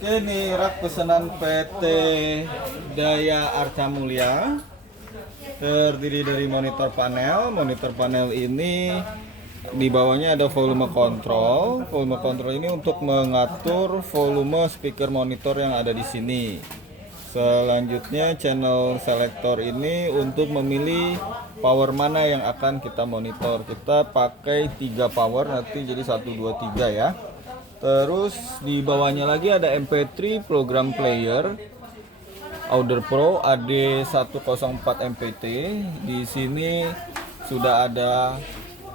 Ini rak pesanan PT Daya Arca Mulia, terdiri dari monitor panel. Monitor panel ini di bawahnya ada volume control. Volume control ini untuk mengatur volume speaker monitor yang ada di sini. Selanjutnya channel selector ini untuk memilih power mana yang akan kita monitor. Kita pakai 3 power, nanti jadi 1, 2, 3 ya. Terus di bawahnya lagi ada MP3 program player Auder Pro AD104 MPT. Di sini sudah ada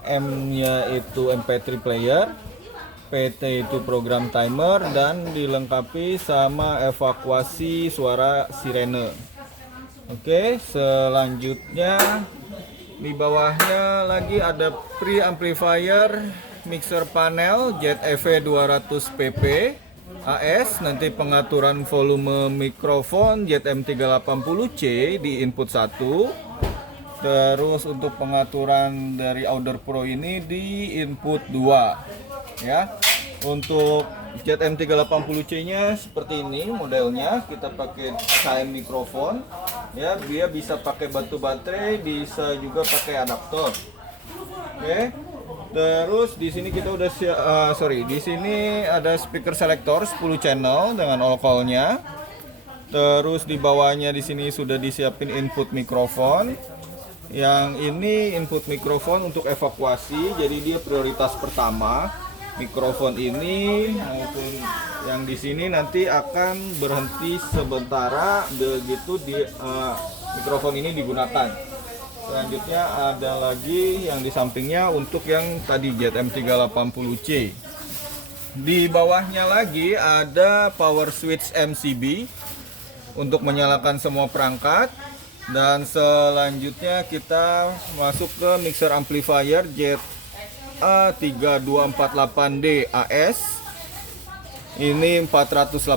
M-nya itu MP3 player, PT itu program timer, dan dilengkapi sama evakuasi suara sirene. Oke, selanjutnya di bawahnya lagi ada preamplifier mixer panel ZEV 200 pp AS, nanti pengaturan volume mikrofon ZM380C di input 1. Terus untuk pengaturan dari Auder Pro ini di input 2 ya. Untuk ZM380C nya seperti ini modelnya, kita pakai KM mikrofon ya, dia bisa pakai batu baterai, bisa juga pakai adaptor. Oke. Terus di sini kita udah di sini ada speaker selector 10 channel dengan all call-nya. Terus di bawahnya di sini sudah disiapin input mikrofon. Yang ini input mikrofon untuk evakuasi, jadi dia prioritas pertama. Mikrofon ini maupun yang di sini nanti akan berhenti sementara begitu di mikrofon ini digunakan. Selanjutnya ada lagi yang di sampingnya untuk yang tadi ZM380C. Di bawahnya lagi ada power switch MCB untuk menyalakan semua perangkat. Dan selanjutnya kita masuk ke mixer amplifier ZA3248D AS. Ini 480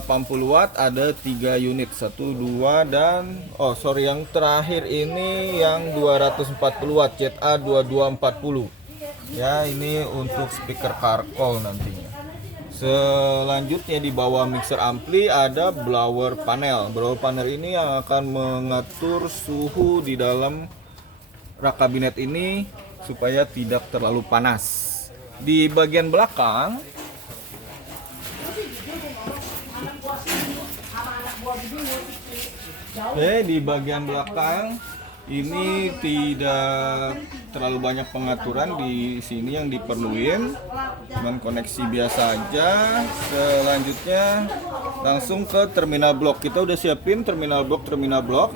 watt, ada 3 unit, 1, 2, dan yang terakhir ini yang 240 watt ZA2240 ya, ini untuk speaker carcoal nantinya. Selanjutnya di bawah mixer ampli ada blower panel. Blower panel ini yang akan mengatur suhu di dalam rak kabinet ini supaya tidak terlalu panas. Di bagian belakang di bagian belakang ini tidak terlalu banyak pengaturan di sini yang diperluin, cuman koneksi biasa aja. Selanjutnya langsung ke terminal blok. Kita udah siapin terminal blok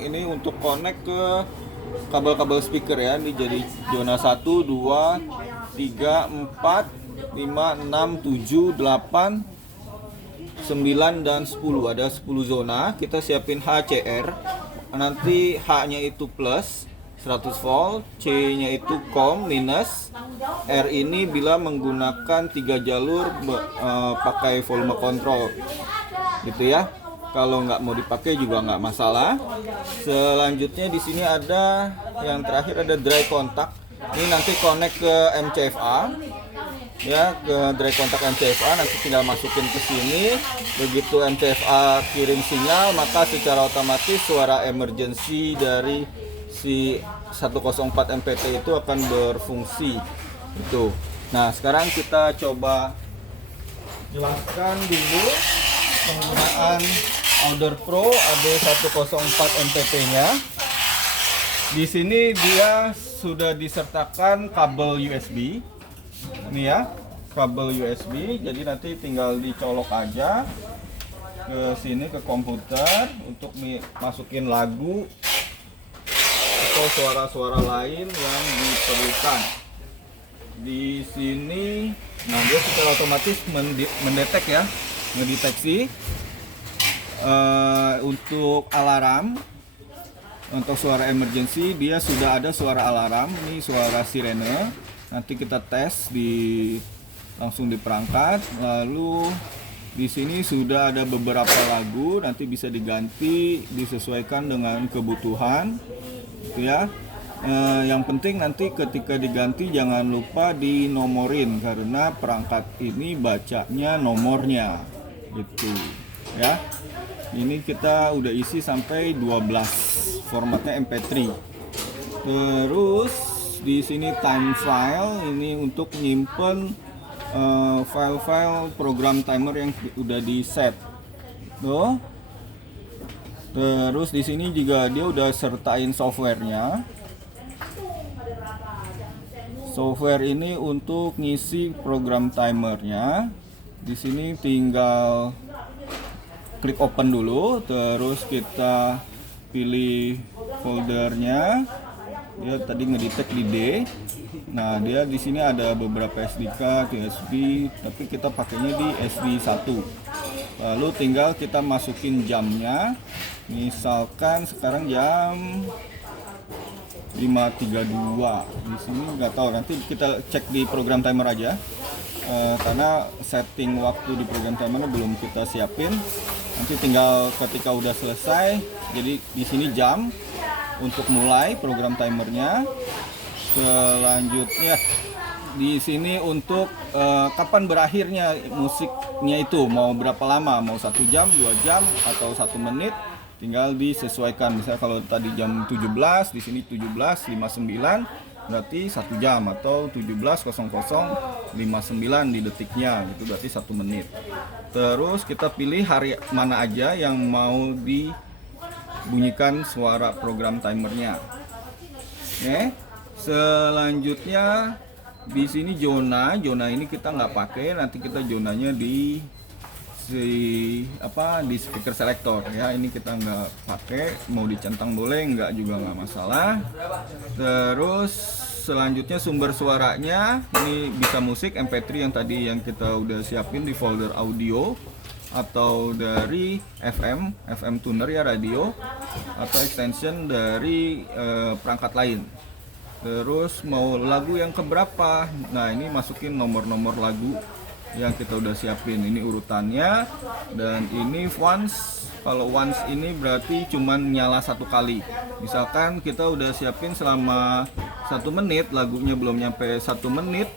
ini untuk connect ke kabel-kabel speaker ya. Ini jadi zona 1, 2, 3, 4, 5, 6, 7, 8, 9 dan 10. Ada 10 zona. Kita siapin HCR. Nanti H-nya itu plus 100 volt, C-nya itu COM minus. R ini bila menggunakan 3 jalur pakai volume control. Gitu ya. Kalau nggak mau dipakai juga nggak masalah. Selanjutnya di sini ada yang terakhir ada dry contact. Ini nanti connect ke MCFA. Ya, ke dry contact MCFA, nanti tinggal masukin ke sini. Begitu MCFA kirim sinyal, maka secara otomatis suara emergency dari si 104 MPT itu akan berfungsi. Itu. Nah, sekarang kita coba jelaskan dulu penggunaan Auder Pro AD104 MPT-nya. Di sini dia sudah disertakan kabel USB. Ini ya, kabel USB. Jadi nanti tinggal dicolok aja ke sini ke komputer untuk masukin lagu atau suara-suara lain yang diperlukan. Di sini, nah dia secara otomatis mendetek ya, mendeteksi untuk alarm. Untuk suara emergency dia sudah ada suara alarm. Ini suara sirene. Nanti kita tes langsung di perangkat. Lalu di sini sudah ada beberapa lagu, nanti bisa diganti disesuaikan dengan kebutuhan, gitu ya. Yang penting nanti ketika diganti jangan lupa dinomorin karena perangkat ini bacanya nomornya gitu ya. Ini kita udah isi sampai 12, formatnya MP3. Terus di sini time file ini untuk nyimpen file-file program timer yang udah di set tuh. Terus di sini juga dia udah sertain softwarenya. Software ini untuk ngisi program timernya. Di sini tinggal klik open dulu, terus kita pilih foldernya. Dia tadi ngedetect di D. Nah, dia di sini ada beberapa SD card, USB, tapi kita pakainya di SD1. Lalu tinggal kita masukin jamnya. Misalkan sekarang jam 5.32. Di sini nggak tahu, nanti kita cek di program timer aja. Karena setting waktu di program timernya belum kita siapin. Nanti tinggal ketika udah selesai. Jadi di sini jam untuk mulai program timernya. Selanjutnya di sini untuk kapan berakhirnya musiknya itu, mau berapa lama, mau 1 jam, 2 jam, atau 1 menit. Tinggal disesuaikan. Misalnya kalau tadi jam 17, di sini 17.59 berarti 1 jam, atau 17.00.59 di detiknya, itu berarti 1 menit. Terus kita pilih hari mana aja yang mau dibunyikan suara program timernya. Oke. Selanjutnya di sini zona ini kita nggak pakai, nanti kita zonanya di di speaker selector ya. Ini kita nggak pakai, mau dicentang boleh, nggak juga nggak masalah. Terus selanjutnya sumber suaranya ini bisa musik MP3 yang tadi yang kita udah siapin di folder audio, atau dari FM tuner ya, radio, atau extension dari perangkat lain. Terus mau lagu yang keberapa, nah ini masukin nomor-nomor lagu yang kita udah siapin. Ini urutannya, dan ini once. Kalau once ini berarti cuman nyala 1 kali. Misalkan kita udah siapin selama 1 menit, lagunya belum nyampe 1 menit,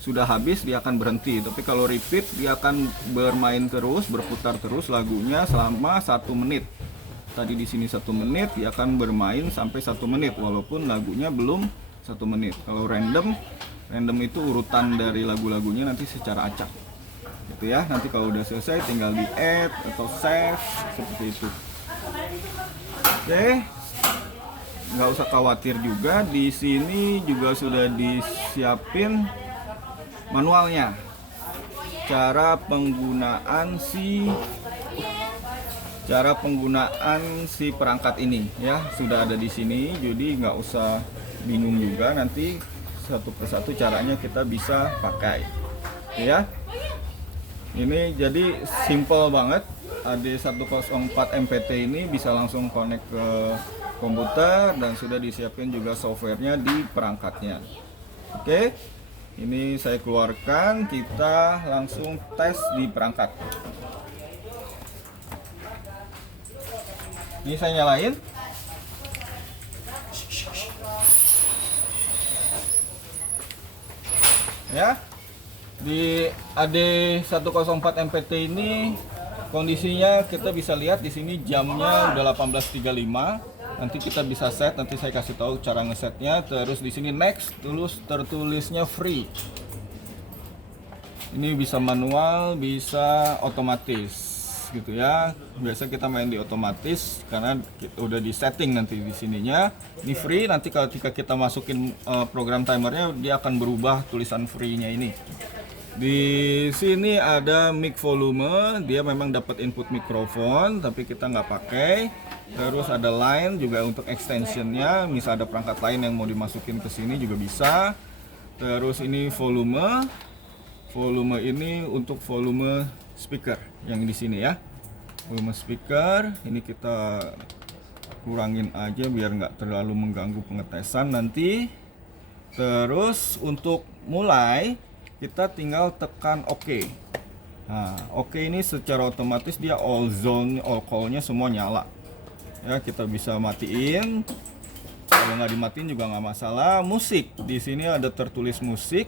sudah habis dia akan berhenti. Tapi kalau repeat dia akan bermain terus, berputar terus lagunya selama 1 menit. Tadi di sini 1 menit, dia akan bermain sampai 1 menit walaupun lagunya belum 1 menit. Kalau random itu urutan dari lagu-lagunya nanti secara acak gitu ya. Nanti kalau udah selesai tinggal di add atau save seperti itu. Oke, nggak usah khawatir juga, di sini juga sudah disiapin manualnya, cara penggunaan si perangkat ini ya, sudah ada di sini. Jadi nggak usah bingung juga, nanti satu persatu caranya kita bisa pakai ya. Ini jadi simple banget. AD104 MPT ini bisa langsung connect ke komputer dan sudah disiapin juga softwarenya di perangkatnya. Oke, ini saya keluarkan, kita langsung tes di perangkat. Ini saya nyalain. Ya, di AD104 MPT ini kondisinya kita bisa lihat di sini jamnya udah 18.35. Nanti kita bisa set, nanti saya kasih tahu cara ngesetnya. Terus di sini next, tertulisnya free. Ini bisa manual, bisa otomatis gitu ya. Biasa kita main di otomatis karena udah di setting nanti di sininya. Ini free, nanti ketika kita masukin program timernya dia akan berubah tulisan free-nya ini. Di sini ada mic volume, dia memang dapat input mikrofon tapi kita nggak pakai. Terus ada line juga untuk extensionnya, misal ada perangkat lain yang mau dimasukin ke sini juga bisa. Terus ini volume ini untuk volume speaker yang di sini ya. Volume speaker ini kita kurangin aja biar nggak terlalu mengganggu pengetesan nanti. Terus untuk mulai kita tinggal tekan OK. Nah, OK ini secara otomatis dia all zone, all call-nya semua nyala. Ya, kita bisa matiin. Kalau kalau nggak dimatiin juga nggak masalah. Musik, di sini ada tertulis musik.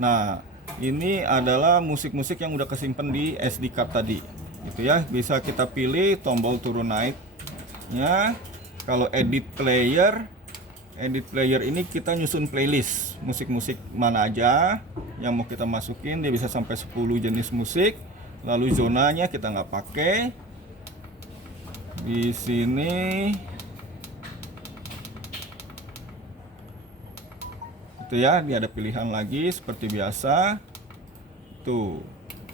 Nah, ini adalah musik-musik yang udah kesimpan di SD card tadi, gitu ya. Bisa kita pilih tombol turun naiknya. Kalau edit player ini kita nyusun playlist musik-musik mana aja yang mau kita masukin. Dia bisa sampai 10 jenis musik. Lalu zonanya kita nggak pakai. Di sini itu ya, dia ada pilihan lagi seperti biasa tuh.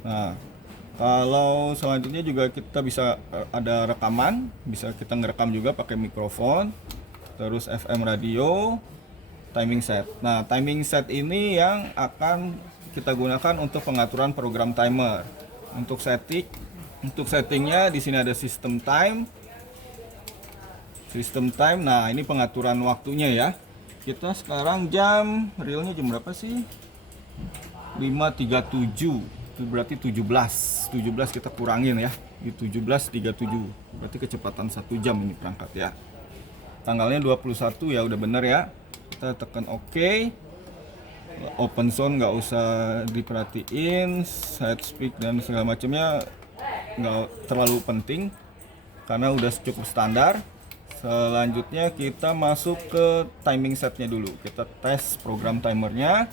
Nah, kalau selanjutnya juga kita bisa ada rekaman, bisa kita ngerekam juga pakai mikrofon. Terus FM radio, timing set. Nah, timing set ini yang akan kita gunakan untuk pengaturan program timer. Untuk settingnya di sini ada system time. Nah, ini pengaturan waktunya ya. Kita sekarang realnya jam berapa sih? 5.37. Itu berarti 17 kita kurangin ya. Di 17.37. Berarti kecepatan 1 jam ini perangkat ya. Tanggalnya 21 ya, udah bener ya. Kita tekan OK. Open sound nggak usah diperhatiin, side speak dan segala macamnya nggak terlalu penting karena udah cukup standar. Selanjutnya kita masuk ke timing setnya dulu. Kita tes program timernya.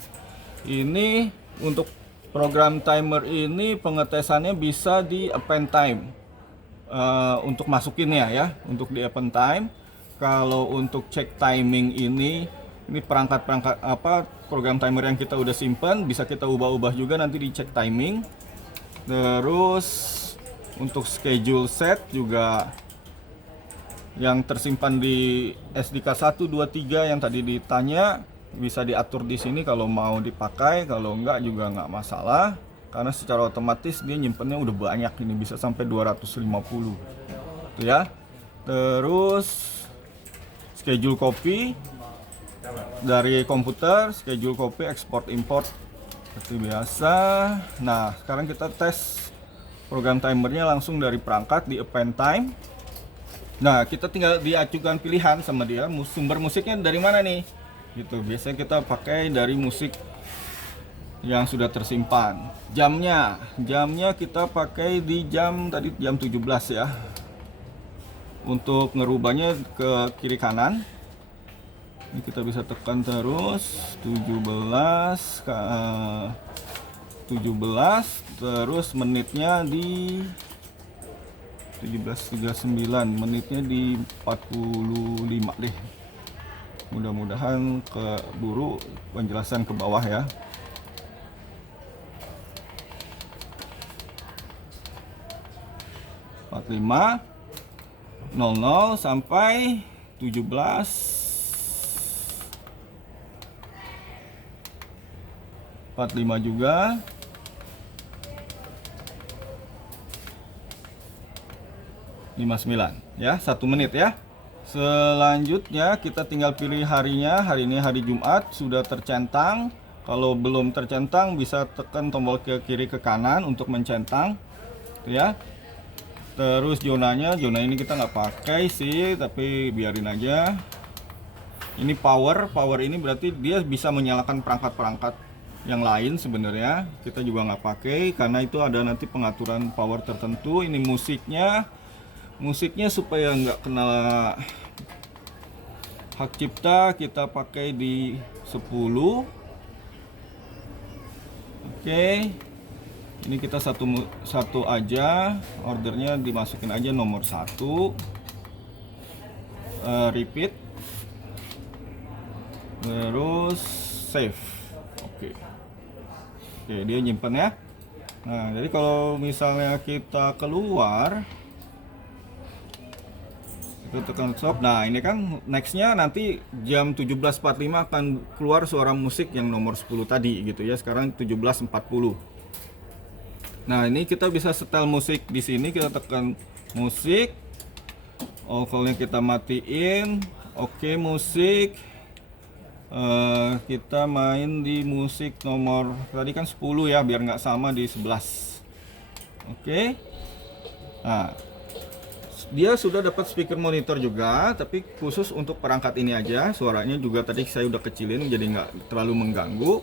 Ini untuk program timer ini pengetesannya bisa di append time untuk masukinnya ya, untuk di append time. Kalau untuk cek timing ini perangkat-perangkat program timer yang kita udah simpan bisa kita ubah-ubah juga nanti di cek timing. Terus untuk schedule set juga yang tersimpan di SDK 1, 2, 3 yang tadi ditanya bisa diatur di sini kalau mau dipakai, kalau enggak juga enggak masalah karena secara otomatis dia nyimpennya udah banyak, ini bisa sampai 250 tuh ya. Terus schedule copy dari komputer, schedule copy export import seperti biasa. Nah, sekarang kita tes program timernya langsung dari perangkat di append time. Nah, kita tinggal diajukan pilihan sama dia sumber musiknya dari mana nih gitu. Biasanya kita pakai dari musik yang sudah tersimpan. Jamnya kita pakai di tadi jam 17 ya. Untuk ngerubahnya ke kiri kanan ini kita bisa tekan terus 17 terus menitnya di 17.39, menitnya di 45 deh. Mudah-mudahan keburu penjelasan ke bawah ya. .45 00 sampai 17.45 juga. Ya, 1 menit ya. Selanjutnya kita tinggal pilih harinya. Hari ini hari Jumat, sudah tercentang. Kalau belum tercentang bisa tekan tombol ke kiri ke kanan untuk mencentang ya. Terus zona ini kita nggak pakai sih, tapi biarin aja. Ini power ini berarti dia bisa menyalakan perangkat-perangkat yang lain sebenarnya. Kita juga nggak pakai karena itu ada nanti pengaturan power tertentu. Ini musiknya supaya nggak kena hak cipta kita pakai di 10. Oke. Ini kita satu aja, ordernya dimasukin aja nomor 1. Repeat. Terus save. Oke, dia nyimpen ya. Nah, jadi kalau misalnya kita keluar, kita tekan stop. Nah, ini kan nextnya nanti jam 17.45 akan keluar suara musik yang nomor 10 tadi gitu ya. Sekarang 17.40. Nah, ini kita bisa setel musik di sini. Kita tekan musik, call-nya kita matiin. Oke, musik. Kita main di musik nomor tadi kan 10 ya, biar nggak sama di 11. Oke. Nah, Dia sudah dapat speaker monitor juga, tapi khusus untuk perangkat ini aja. Suaranya juga tadi saya udah kecilin jadi nggak terlalu mengganggu.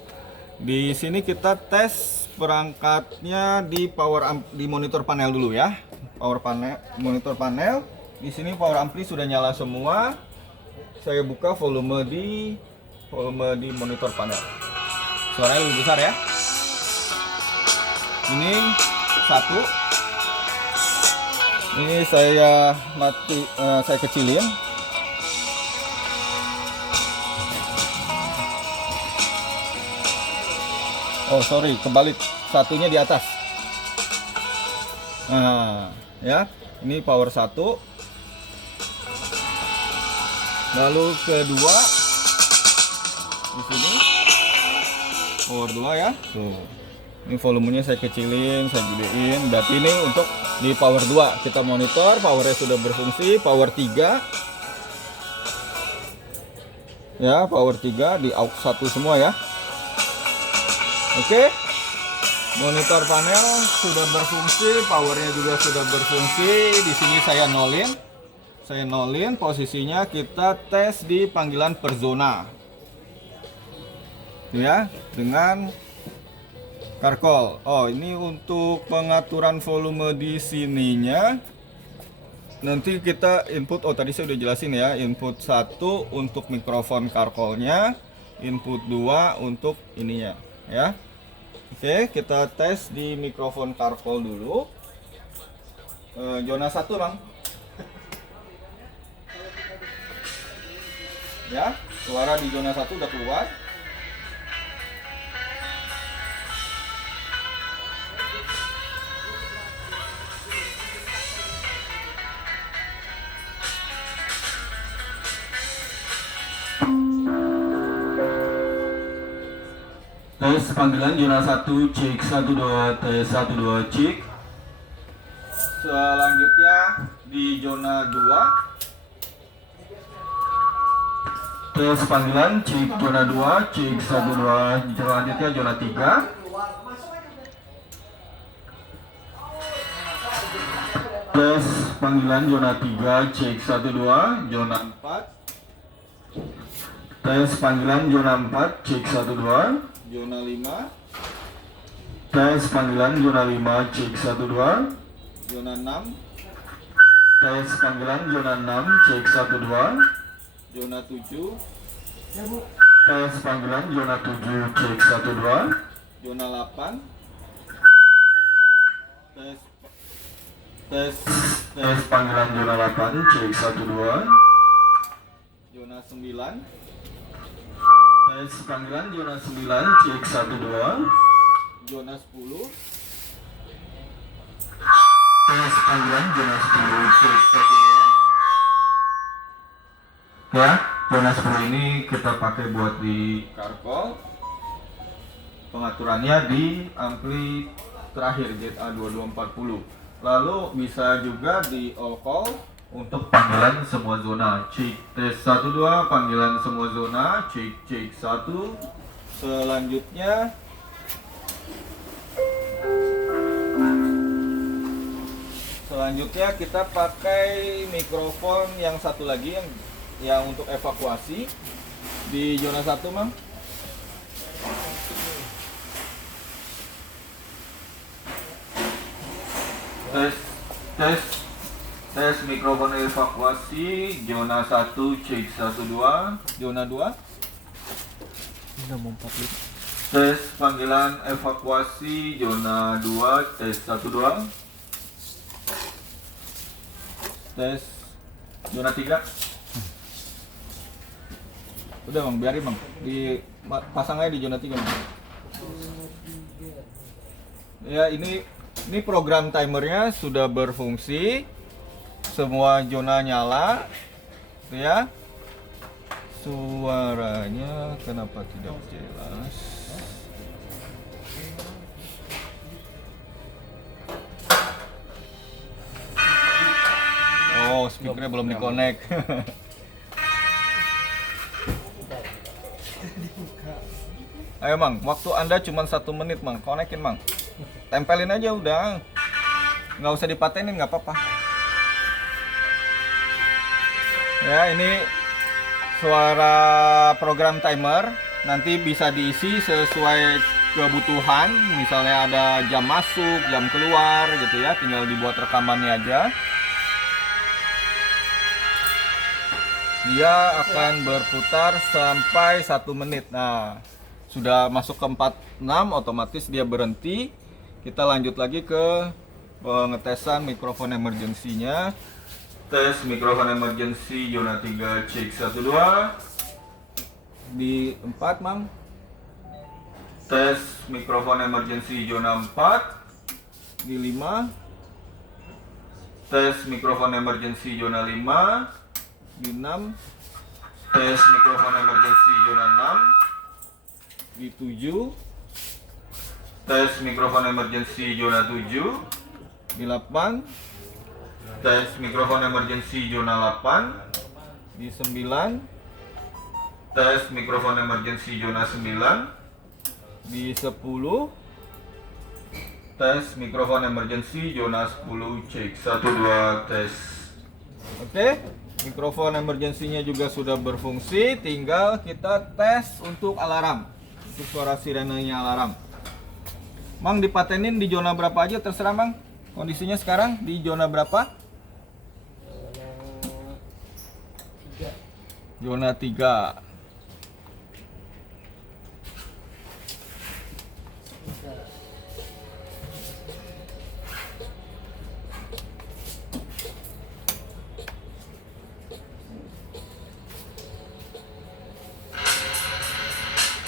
Di sini kita tes perangkatnya di di monitor panel dulu ya. Power panel, monitor panel. Di sini power ampli sudah nyala semua. Saya buka volume di monitor panel. Suaranya lebih besar ya. Ini satu. Ini saya saya kecilin. Oh sorry, kebalik. Satunya di atas. Nah, ya. Ini power 1. Lalu kedua di sini power 2 ya. Tuh. Ini volumenya saya kecilin, saya gedein. Berarti ini untuk di power 2 kita monitor, powernya sudah berfungsi. Power 3 ya, power 3 di aux 1 semua ya. Oke, monitor panel sudah berfungsi, powernya juga sudah berfungsi. Di sini saya nolin posisinya. Kita tes di panggilan per zona ya, dengan Carcool. Oh, ini untuk pengaturan volume di sininya. Nanti kita input, oh tadi saya udah jelasin ya, input 1 untuk mikrofon Carcoolnya, input 2 untuk ininya ya. Oke, kita tes di mikrofon Carcool dulu. Zona 1 Bang. Ya, suara di zona 1 udah keluar. Tes panggilan zona 1 cek 1 2 tes 1 2 cek. Selanjutnya di zona 2 tes panggilan cek zona 2 cek 1 2. Selanjutnya zona 3. Tes panggilan zona 3 cek 1 2 zona 4. Tes panggilan zona 4 cek 1 2 zona 5. Tes panggilan zona 5 cek 1 2 zona 6. Tes panggilan zona 6 cek 1 2 zona 7. Tes panggilan zona 7 cek 1 2 zona 8. Tes panggilan zona 8 cek 1 2 zona 9. Tes panggilan zona 9 cek 1 2 zona 10. Tes panggilan zona 10 cek 1 2. Ya, zona 10 ini kita pakai buat di Carcool. Pengaturannya di ampli terakhir ZA2240. Lalu bisa juga di all call untuk panggilan semua zona. Cek tes 1 2 panggilan semua zona, cek 1. Selanjutnya kita pakai mikrofon yang satu lagi yang untuk evakuasi di zona 1 Mang. Tes mikrofon evakuasi zona 1 cek 1 2 zona 2. Tes panggilan evakuasi zona 2 tes 1 2. Tes zona 3. Udah Bang, biarin Bang. Pasang aja di zona 3 Bang. Ya, ini program timernya sudah berfungsi. Semua zona nyala ya. Suaranya kenapa tidak jelas? Oh, speakernya belum dikonek. Ayo Mang, waktu Anda cuma 1 menit Mang, konekin Mang. Tempelin aja udah. Nggak usah dipatenin, nggak apa-apa. Ya, ini suara program timer, nanti bisa diisi sesuai kebutuhan. Misalnya ada jam masuk, jam keluar gitu ya, tinggal dibuat rekamannya aja. Dia akan berputar sampai 1 menit. Nah, sudah masuk ke 46, otomatis dia berhenti. Kita lanjut lagi ke pengetesan mikrofon emergency-nya. Tes mikrofon emergency zona 3 cek 1 2. Di 4, Mang. Tes mikrofon emergency zona 4. Di 5. Tes mikrofon emergency zona 5. Di 6. Tes mikrofon emergency zona 6. Di 7. Tes mikrofon emergency zona 7. Di 8. Tes mikrofon emergency zona 8. Di 9. Tes mikrofon emergency zona 9. Di 10. Tes mikrofon emergency zona 10 cek 1 2 tes. Oke, mikrofon emergensinya juga sudah berfungsi, tinggal kita tes untuk alarm. Untuk suara sirenenya alarm. Mang, dipatenin di zona berapa aja terserah, Mang. Kondisinya sekarang di zona berapa? Zona 3.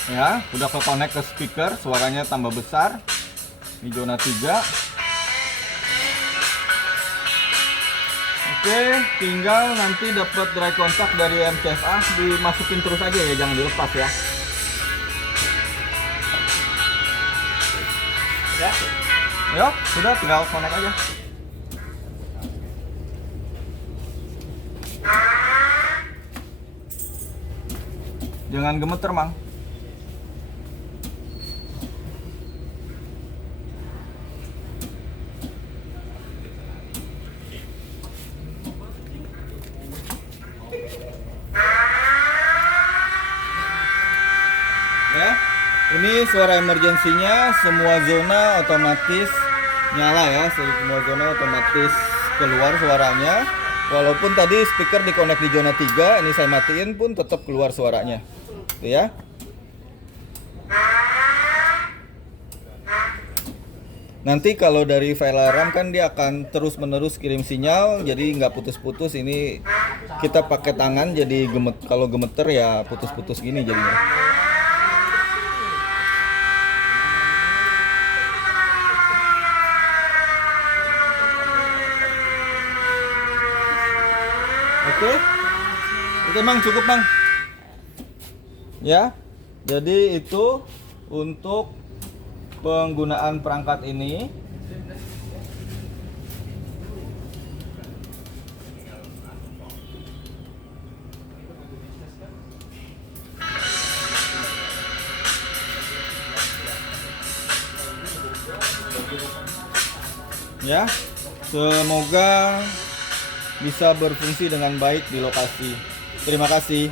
Ya, udah ke connect ke speaker, suaranya tambah besar di zona 3. Oke, tinggal nanti dapat dry contact dari MCSA, dimasukin terus aja ya, jangan dilepas ya. Ya, yuk, sudah tinggal connect aja. Jangan gemeter, Mang. Ya, ini suara emergensinya, semua zona otomatis nyala ya, semua zona otomatis keluar suaranya. Walaupun tadi speaker dikonek di zona 3, ini saya matiin pun tetap keluar suaranya. Tuh ya. Nanti kalau dari file alarm kan dia akan terus menerus kirim sinyal, jadi nggak putus-putus. Ini kita pakai tangan, jadi kalau gemeter ya putus-putus gini jadinya. Oke, Mang, cukup, Mang. Ya, jadi itu untuk penggunaan perangkat ini. Ya, semoga bisa berfungsi dengan baik di lokasi. Terima kasih.